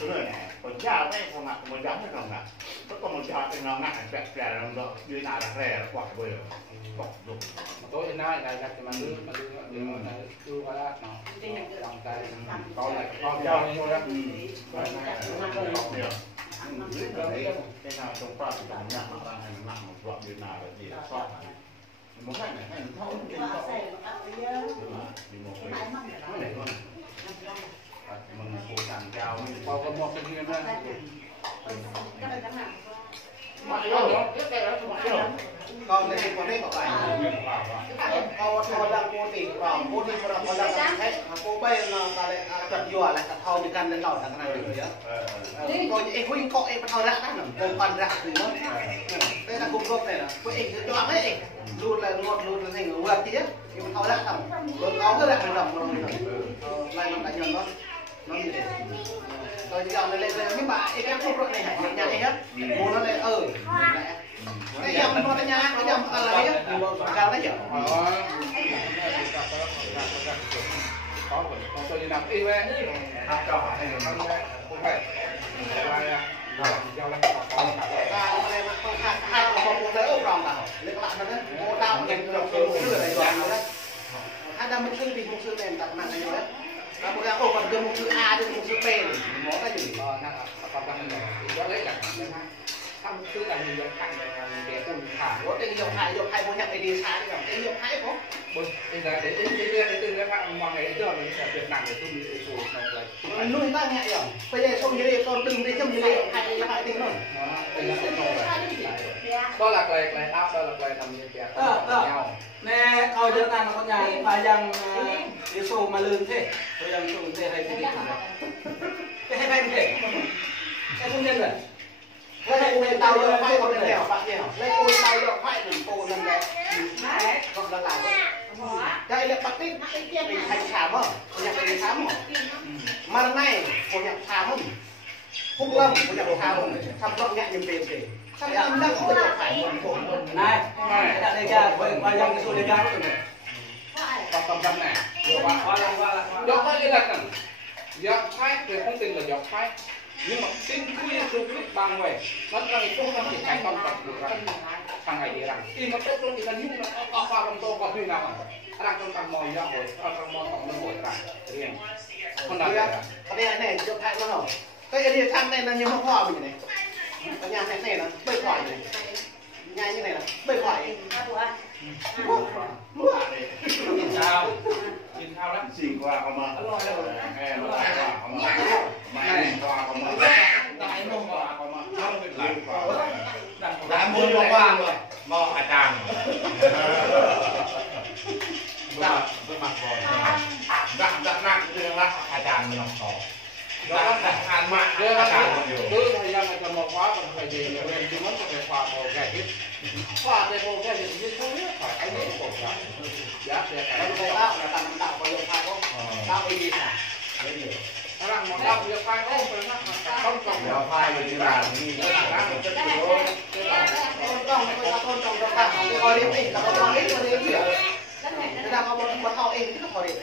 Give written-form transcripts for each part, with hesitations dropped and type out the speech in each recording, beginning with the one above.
cái này này còn cha cái con ngạc một dáng cái con ngạc có một cha cái nó ngạc bẹt bẹt làm đó dưới nào là rẻ là quạt bơi bọc dùng tối nay này đặt mà đưa đưa qua đó lòng tay con này con cho nên thôi đó cái nào trong qua thì cảm nhận nó đang hành nặng một đoạn dưới nào là gì so một cái này hay nó không cái đó đi một cái mình phụ sản cao bao gồm một cái gì nữa còn đây còn đây có phải đang cô thì còn cô đang hết cô bây giờ là chuẩn vừa là thao như căn lên lò thằng này rồi á còn em huynh cọ em thao ra nó cô còn ra thì nó đây là cục gốc này là cô em cứ cho ấy luôn là thành vượt tí á em thao ra thằng vượt có cái lại đồng lại nó đánh nó như thế rồi giờ này lên nhưng mà em không được này nhà này hết mua nó lên cái dòng nó cái nhà cái dòng là lấy á cao đấy chứ có tôi đi làm y về cho hay là không phải giao lại hai con cô tới ốc rồng nào lấy các bạn nữa cô tao nhận được cái mục sư này rồi đấy hai đám mục sư thì mục sư này đặt nặng này đấy và một cái còn cái mục sư A đến mục sư B này nó cái gì có lấy là thăm cứ là nhiều thành để cùng thả có cái dòng hai vô nhập đi xa đi cái dòng hai có bây giờ để từ cái bạn mọi ngày giờ mình sẽ việc nặng để tôi bị sụt này nuôi ta nhẹ rồi bây giờ không như đây con đừng đi trong như đây hai tiếng rồi đó là cái tao đó là cái làm như vậy nhau nè coi cho ta con nhà và dòng đi xô mà lương thế tôi dòng xô thế hay cái gì cái hay thế cái không nhân rồi lấy cô tao được phải còn đèo bạc đèo lấy cô tao được phải đừng cô lần này còn là lại đây là bạc tích mình thành xám không nhà mình xám không mà lần này cô nhập xám không phúc lâm cô nhập xám không xăm rộng nhẹ như tiền gì xăm lâm đang không được phải một này đã đây ra qua dòng cái số đây ra còn tầm này dọc phái cái đặt này dọc phái thì không tin là dọc phái nhưng mà tin khuya số clip bằng vậy nó đang không có thể thành công tập được rằng hàng ngày đi rằng khi mà tốt thì gần như là có qua trong tô có thuyền nào đang trong tầm mồi ra hồi trong mồi tổng lương hồi cả riêng không đặt được cái này chỗ thay nó không cái đi thăm này là nhiều món hoa mình này cái nhà này là bơi khỏi này nhà như này là bơi khỏi sao nhìn thao lắm xì qua không mà nghe nó lại qua không mà mày qua không mà tại không qua không mà không được làm qua đã mua qua qua rồi mò hải tràng với mặt rồi đặt nặng thì là hải tràng mình học đó đặt ăn mặn hải tràng nhiều cứ thời gian này còn một khóa còn phải gì là mình chỉ muốn phải khoa một cái hết khoa cái một cái gì không biết phải anh ấy một cái giá để cái cô tao là tầm đạo có dụng hai không tao đi cả nó rằng một đạo việc khai không không còn đào phai rồi như là con trồng cho ta coi đi mình là con ít con đi nhiều người ta có một thao em cứ coi đi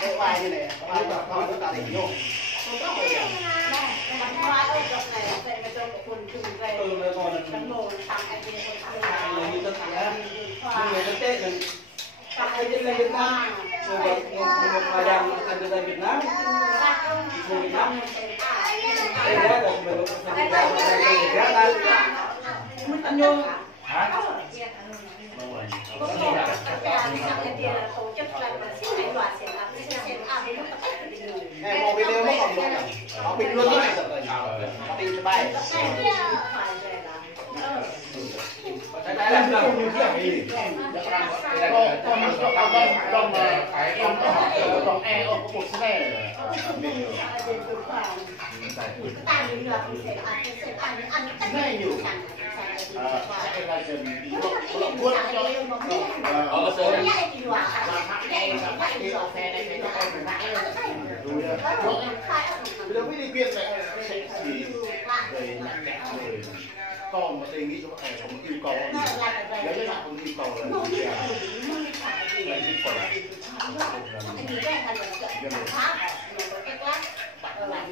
cái vai như này vai là coi nó ta đỉnh vô Tại Việt Nam, người Việt Nam, người Việt Nam, đây là mình anh vô em một video nó còn luôn nó bị luôn rồi nó bị cho bay cái là không như thế gì còn e ở một xe này nhiều cái là chân lộn buốt cho ở số này bây giờ đi quyền này sẽ chỉ về nhãn nhãn rồi còn một đề nghị cho các có một yêu cầu nếu như bạn không yêu cầu là gì là gì phải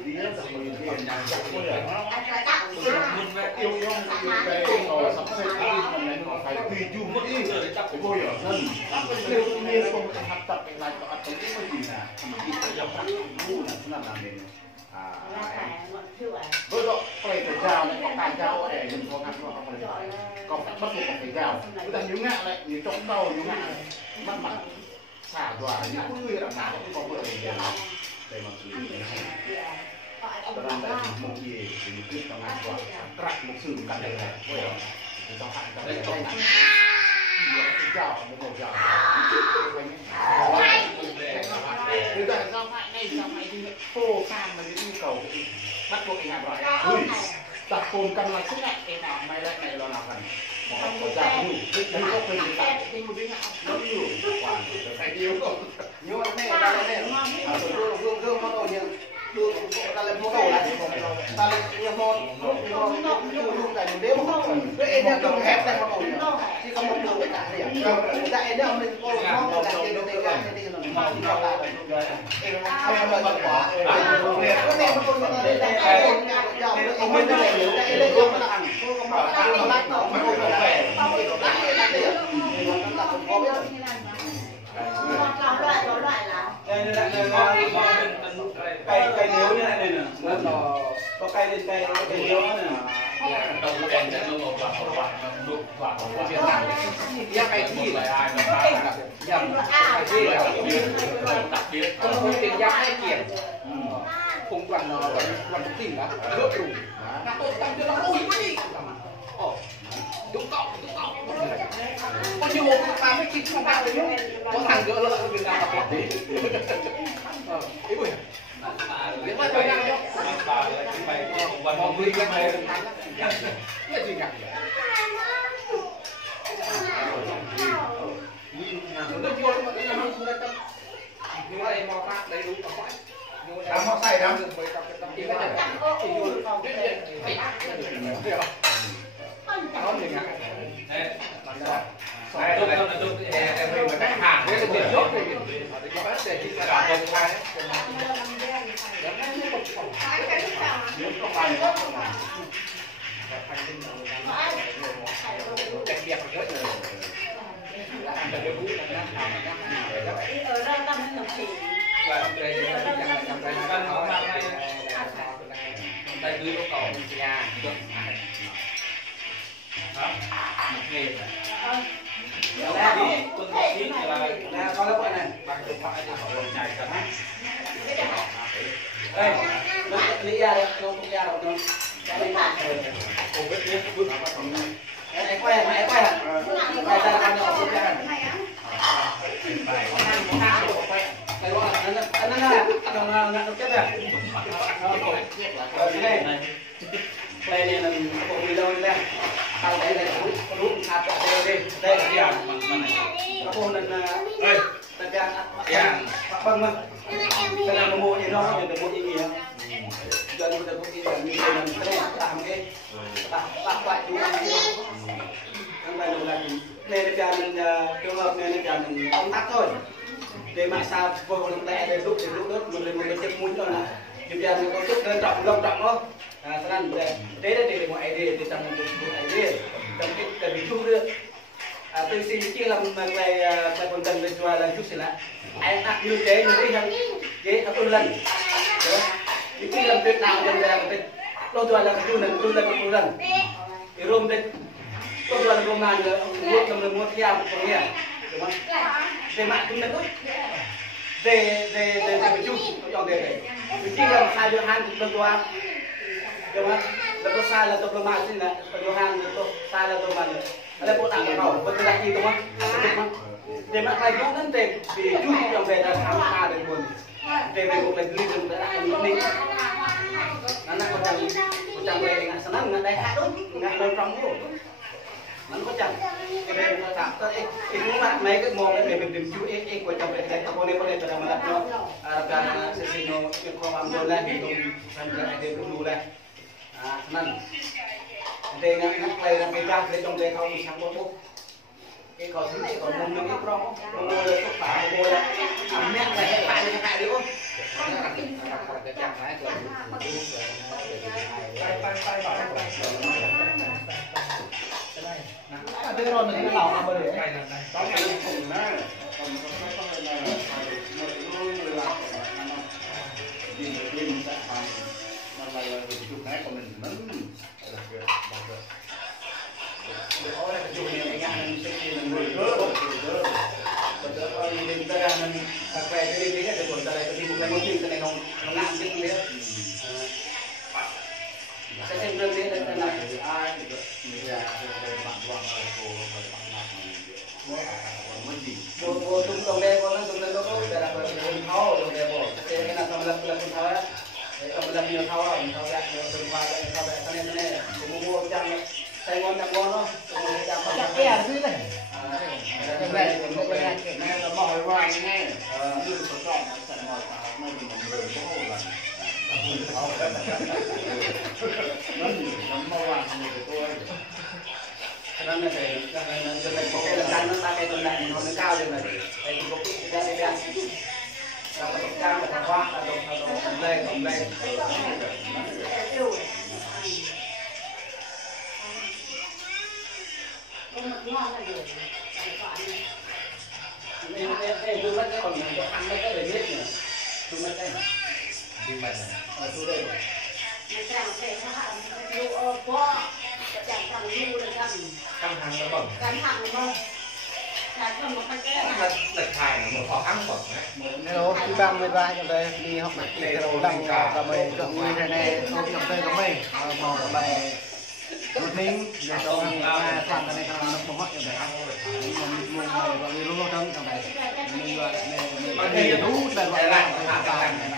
dia dia yang jago ya yêu yêu cái sắp xếp cái mình phải tùy chung một ít rồi chắc phải vô hiểu hơn nếu như không học tập cái này có cái gì là chỉ phải học tập ngu là mình với độ phải giao này có phải giao để mình có ngăn hoặc có phải bắt buộc phải giao chúng ta nhớ ngã lại như trong đầu nhớ ngã mắt mặt xả dọa những người đã nào cũng có vợ để mà xử lýตอนนั้นได้มงยีสิ่งที่ต้องการว่ากระมุกสื่อกันเลยว่าจะต้องหันกันได้ต้องหันเจ้าโมโหเจ้าคือแต่เจ้าพระในเจ้าพระที่โค้ข้ามมันที่เก่ามัดพวกเองอะไรจับโกงกันมาซึ่งเองไม่ได้ในเราหนักกันมองเขาจะอยู่นี่ก็เป็นตัดที่มันวิ่งแล้วอยู่กว่าแต่ใครเดียวก็เยอะแน่ได้แน่เรื่องมันโอ้ยดูอะไรโมโหอะไรตาเลี้ยงโมดูแต่เดี๋ยวมันก็เอ็นเนี่ยต้องแอบแต่โมโหที่เขาบอกดูแต่เนี่ยแต่เอ็นเนี่ยมันโอ้ห้องแต่เดี๋ยวเดี๋ยวนี่มันห้องที่เราได้เอ็นมันไม่มาขวาก็เนี่ยมันคนมันเลยแต่เอ็นเนี่ยยาวเอ็นไม่ได้เลยแต่เอ็นเลยยาวมันอันก็มาตั้งรักเนาะมันโอ้โหแหวนรักเนี่ยมันตัดผมพอไม่ถึงcây níu như này nè, nó có cây lên cây níu nữa nè. Đâu có đèn để nó vào giá cây gì lại ai mà dầm cây gì là đặc biệt không tiền giá hay tiền không quản quản tiền đó gỡ đủ là tôi tăng cho nó ôi đi đúng cậu có nhiều một ta mới kịp không bao nhiêu có thằng gỡ lỡ người ta học đi ý ui những cái tôi đang bà mày và mọi người cái mày cái gì cả nó vô mà cái nó khôngได้nhưng mà đây mò phát đây đúng là phải nhưng mà sai lắm rồi cặp cái tâm cái thì vô không biết gì thấy nó mình ạ Đây, tôi em mà khách hàng với cái tiền chốt thì có bác sẽ chỉ cả công khai đây cứ có cầu nhà đó nghề Nè đi, tuần tí là con lớp vậy này. bằng điện thoại thì họ lồng nhảy cả mắt Đây, nó lý ra đây, nó không ra đâu nó. cùng với tiếng bước vào trong này Anh quay hả? Quay ra con nhỏ không ra. Đây gọi là nó chết rồi. Đây này là bộ video đây. Tao đây là rút hạt cả đây là gì nó cô nên đây vâng cái nào mua gì đó thì được mua gì nhiều giờ mình được mua gì nhiều mình cái này làm cái tạm lại chú anh cái này là nên là mình trường hợp này là mình tóm tắt thôi để mà sao vô làm tay để lúc đó mình chơi muốn cho là bây giờ mình có chút đơn trọng long trọng không cho nên đấy để mọi idea thì trong idea trong cái bị chung được tôi xin chia làm về phần cần về chùa là chút xíu lại anh ăn như thế như thế rằng thế tôi lần những khi làm việc nào lần là cái tôi chùa là cái tôi lần thì rôm đây tôi chùa là rôm màn nữa mua theo một con nghe đúng không về mạng chúng mình về bị chung dọn về những khi làm sai được hai tôi chùa đúng không là tôi sai là tôi làm mạng xin là tôi hai tôi sai là tôi làm ada potang kau, betul lagi tu mah. Dia mak lagi tu nanti di cuci yang beda sama ada pun. Dia memang lagi tu ni. Nana kau lagi nggak senang nggak dah tu, nggak nongkrong tu. Nana kau jangan. Dia memang tak. Itu mak mai ke mau dia memang cuci kau jangan lagi kau ni boleh pada malam tu. Arabkan sesi no kau ambil lagi tu sampai ada dulu lah. Senang. Để ngắt play làm cái rác để trong đây không sáng bố bố cái còn thứ này còn mồm nó pro mồm nó phải mồm ăn nét này phải đi không cái rồi mình cái lẩu mà để có ngày cùng đó còn không có là người làm gì sẽ phải mà là chụp cái của mình nấn có là chụp này cái mình sẽ đi mình người rồi rồi mình ta ra mình về cái đi cái của ta này cái này cái này nó làm cái gì đấy sẽ thêm đơn đấy là ai thì người già bạn quan là cô bạn làm mất gì vô tung đồng đen con nó tung lên nó có để là mình tháo đồng đen bỏ cái là trong là con tháo á trong là nhiều tháo rồi tháo ra rồi qua đây tháo ra cái này cũng mua trăm tay ngon trăm ngon đó chắc cái dưới này cái này là mọi vài nghe như số trọng sẽ mọi nơi mình người có hồ là nó màu vàng người tôi cho nên là phải có cái là nó ta cái tồn tại nó cao rồi này thì có cái ra đây là cái cao là thằng hoa là đồng lên em tôi bắt cái còn có ăn mấy cái để biết nhỉ tôi mất đây đi mạnh ở tôi đây căng thẳng nó bẩn lật thải là một khó khăn bẩn đấy hello chị bang người ra trong đây đi học mặt đi cái đằng là mình chọn nguyên thế này không chọn đây có mình màu của bài một nín để cho hàng ta làm cái này ta làm nó bó như vậy mình mua này và mình luôn trong trong này mình đầy đủ để gọi là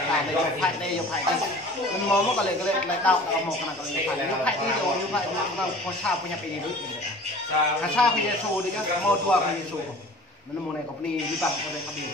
làm để chụp phải đây chụp phải đây mình mò mất cái này đau một cái này phải chụp phải đi rồi như vậy nó có sao punya pilih dulu gitu. Kasar punya show dia mau tua punya show. Mana mau naik company di bang, mau naik company.